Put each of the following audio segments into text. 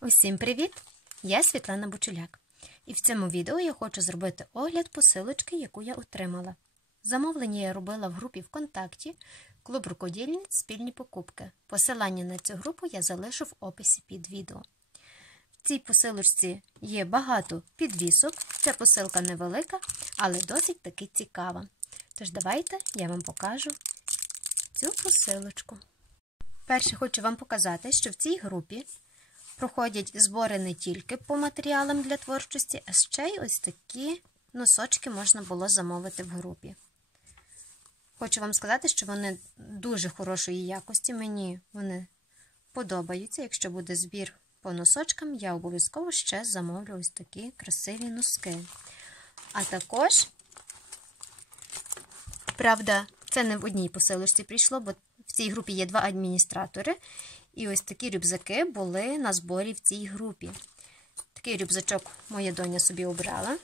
Усім привіт! Я Світлана Бучуляк. І в цьому відео я хочу зробити огляд посилочки, яку я отримала. Замовлення я робила в групі ВКонтакті Клуб рукодільниць спільні покупки. Посилання на цю групу я залишу в описі під відео. В цій посилочці є багато підвісок. Ця посилка невелика, але досить таки цікава. Тож давайте я вам покажу цю посилочку. Перше хочу вам показати, що в цій групі проходять збори не тільки по матеріалам для творчості, а ще й ось такі носочки можна було замовити в групі. Хочу вам сказати, що вони дуже хорошої якості. Мені вони подобаються. Якщо буде збір по носочкам, я обов'язково ще замовлю ось такі красиві носки. А також, правда, це не в одній посилочці прийшло, бо в цій групі є два адміністратори. І ось такі рюкзаки були на зборі в цій групі. Такий рюкзачок моя доня собі обрала.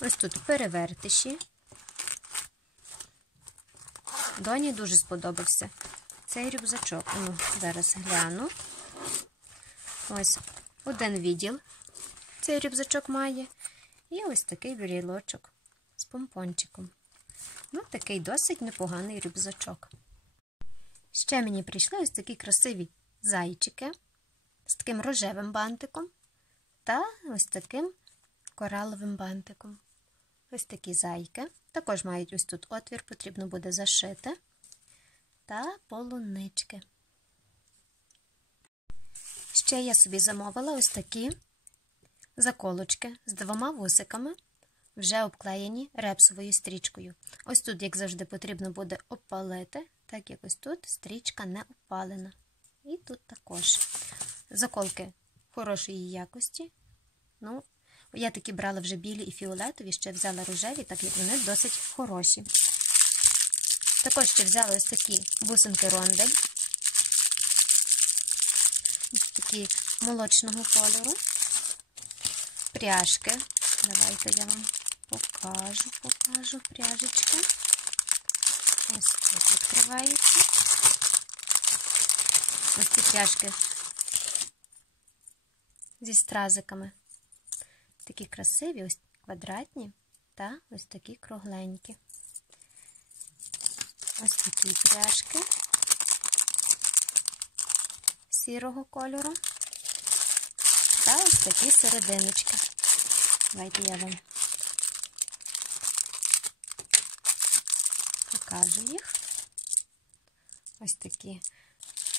Ось тут перевертиші. Доні дуже сподобався цей рюкзачок. Ну, Зараз гляну. Ось один відділ цей рюкзачок має. І ось такий брілочок з помпончиком. Ну, такий досить непоганий рюкзачок. Ще мені прийшли ось такі красиві зайчики з таким рожевим бантиком та ось таким кораловим бантиком. Ось такі зайки. Також мають ось тут отвір, потрібно буде зашити. Та полунички. Ще я собі замовила ось такі заколочки з двома вусиками, вже обклеєні репсовою стрічкою. Ось тут, як завжди, потрібно буде обпалити, так як ось тут стрічка не опалена. І тут також заколки хорошої якості. Ну, я такі брала вже білі і фіолетові, ще взяла рожеві, так як вони досить хороші. Також ще взяла ось такі бусинки рондель, ось такі молочного кольору, пряжки. Давайте я вам покажу, покажу пряжечки. Ось тут відкривається. Ось ці пряжки зі стразиками. Такі красиві, ось квадратні та ось такі кругленькі. Ось такі пряжки сірого кольору. Та ось такі серединочки. Давайте я вам покажу їх. Ось такі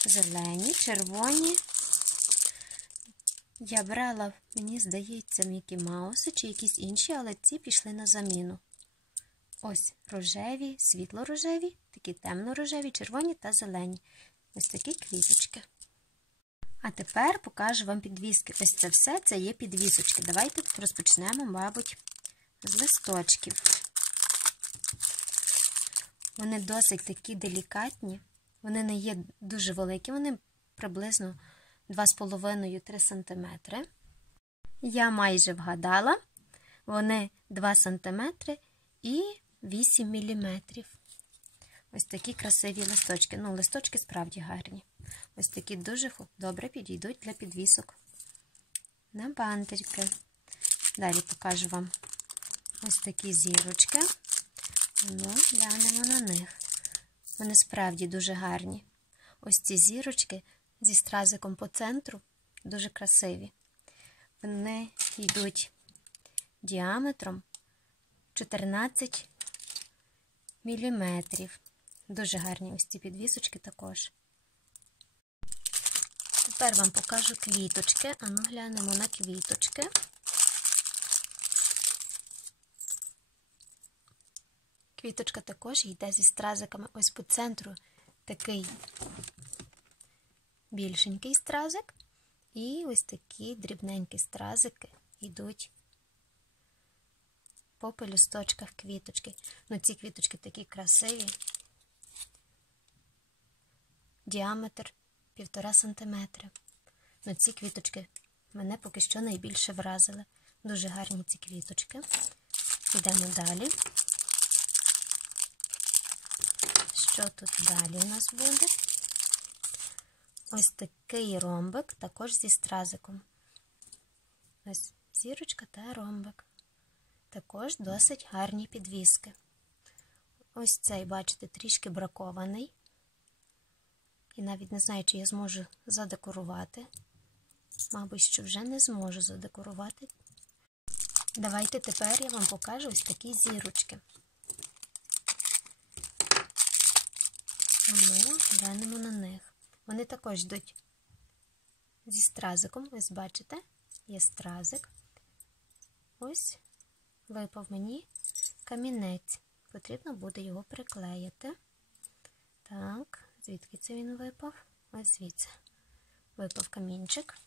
зелені, червоні. Я брала, мені здається, Мікі Мауси чи якісь інші, але ці пішли на заміну. Ось рожеві, світло-рожеві, такі темно-рожеві, червоні та зелені. Ось такі квіточки. А тепер покажу вам підвіски. Ось це все це є підвісочки. Давайте розпочнемо, мабуть, з листочків. Вони досить такі делікатні, вони не є дуже великі, вони приблизно 2,5-3 см. Я майже вгадала, вони 2 см і 8 мм. Ось такі красиві листочки. Ну, листочки справді гарні. Ось такі дуже добре підійдуть для підвісок на бантики. Далі покажу вам ось такі зірочки. Ну, глянемо на них. Вони справді дуже гарні. Ось ці зірочки зі стразиком по центру дуже красиві. Вони йдуть діаметром 14 міліметрів. Дуже гарні ось ці підвісочки також. Тепер вам покажу квіточки. Ану, глянемо на квіточки. Квіточка також йде зі стразиками ось по центру такий більшенький стразик. І ось такі дрібненькі стразики йдуть по пелюсточках квіточки. Ну, ці квіточки такі красиві. Діаметр півтора сантиметра. Ну, ці квіточки мене поки що найбільше вразили. Дуже гарні ці квіточки. Йдемо далі. Що тут далі у нас буде? ось такий ромбик, також зі стразиком. Ось зірочка та ромбик. Також досить гарні підвіски. Ось цей, бачите, трішки бракований. І навіть не знаю, чи я зможу задекорувати. Мабуть, що вже не зможу задекорувати. Давайте тепер я вам покажу ось такі зірочки. Ну, глянемо на них. Вони також йдуть зі стразиком. Ось бачите, є стразик. Ось випав мені камінець. Потрібно буде його приклеїти. Так, звідки це він випав? Ось звідси. Випав камінчик.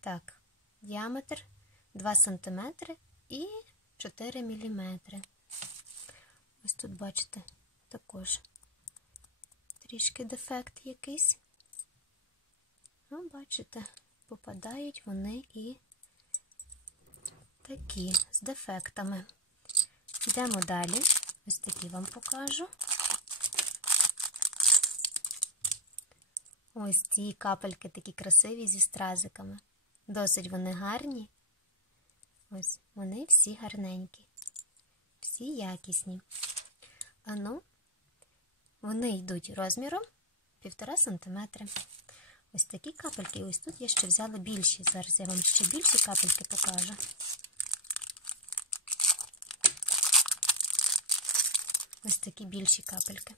Так, діаметр 2 см і 4 мм. Ось тут, бачите, також трішки дефект якийсь. Ну, бачите, попадають вони і такі з дефектами. Йдемо далі. Ось такі вам покажу. Ось ці капельки такі красиві зі стразиками. Досить вони гарні. Ось вони всі гарненькі, всі якісні. А ну, вони йдуть розміром 1,5 см. Ось такі капельки, ось тут я ще взяла більші. Зараз я вам ще більші капельки покажу. Ось такі більші капельки.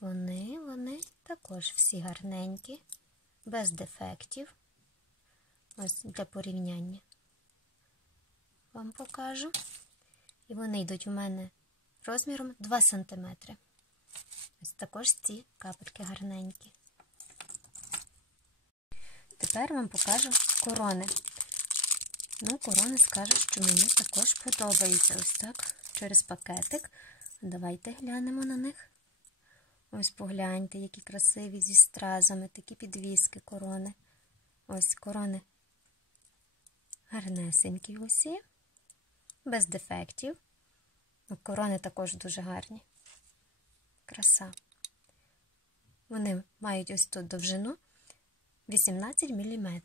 Вони, вони також всі гарненькі, без дефектів. Ось для порівняння вам покажу. І вони йдуть у мене розміром 2 см. Ось також ці капельки гарненькі. Тепер вам покажу корони. Ну, корони скажу, що мені також подобаються. Ось так, через пакетик. Давайте глянемо на них. Ось погляньте, які красиві зі стразами, такі підвіски корони. Ось корони гарнесенькі усі, без дефектів. Ну, корони також дуже гарні. Краса. Вони мають ось тут довжину 18 мм.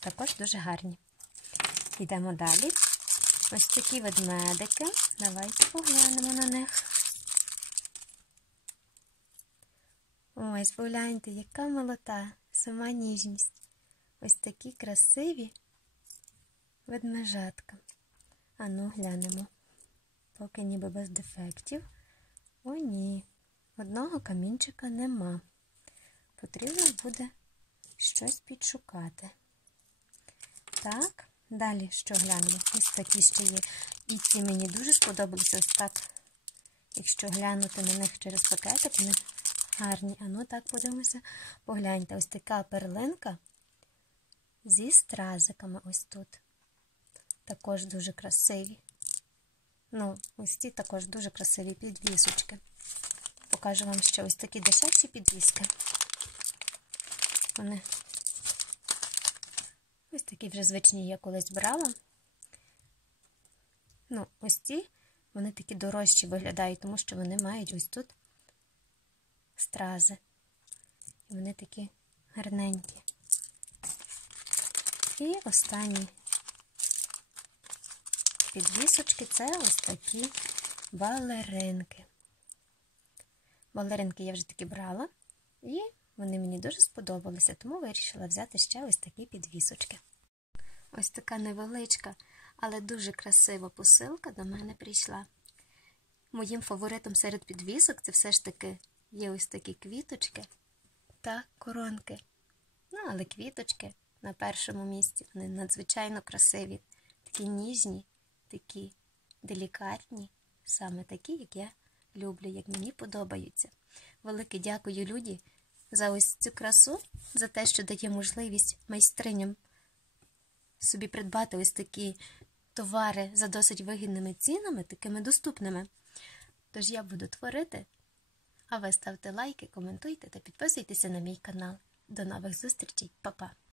Також дуже гарні. Йдемо далі. Ось такі ведмедики. Давайте поглянемо на них. Ось, погляньте, яка молота, сама ніжність. Ось такі красиві ведмежатка. А ну, глянемо. Поки ніби без дефектів. О, ні. Одного камінчика нема. Потрібно буде щось підшукати. Так, далі що глянемо? Ось такі ще є. І ці мені дуже сподобалися ось так. Якщо глянути на них через пакетик, вони гарні. А ну так подивимося. Погляньте, ось така перлинка зі стразиками ось тут. Також дуже красиві. Ну, ось ці також дуже красиві підвісочки. Покажу вам ще ось такі дешевші підвіски. Вони ось такі вже звичні я колись брала. Ну, ось ці, вони такі дорожчі виглядають, тому що вони мають ось тут стрази. І вони такі гарненькі. І останні підвісочки це ось такі балеринки. Балеринки я вже таки брала, і вони мені дуже сподобалися, тому вирішила взяти ще ось такі підвісочки. Ось така невеличка, але дуже красива посилка до мене прийшла. Моїм фаворитом серед підвісок це все ж таки є ось такі квіточки та коронки. Ну, але квіточки на першому місці, вони надзвичайно красиві, такі ніжні, такі делікатні, саме такі, як я люблю, як мені подобаються. Велике дякую люди за ось цю красу, за те, що дає можливість майстриням собі придбати ось такі товари за досить вигідними цінами, такими доступними. Тож я буду творити. А ви ставте лайки, коментуйте та підписуйтеся на мій канал. До нових зустрічей, Па-па!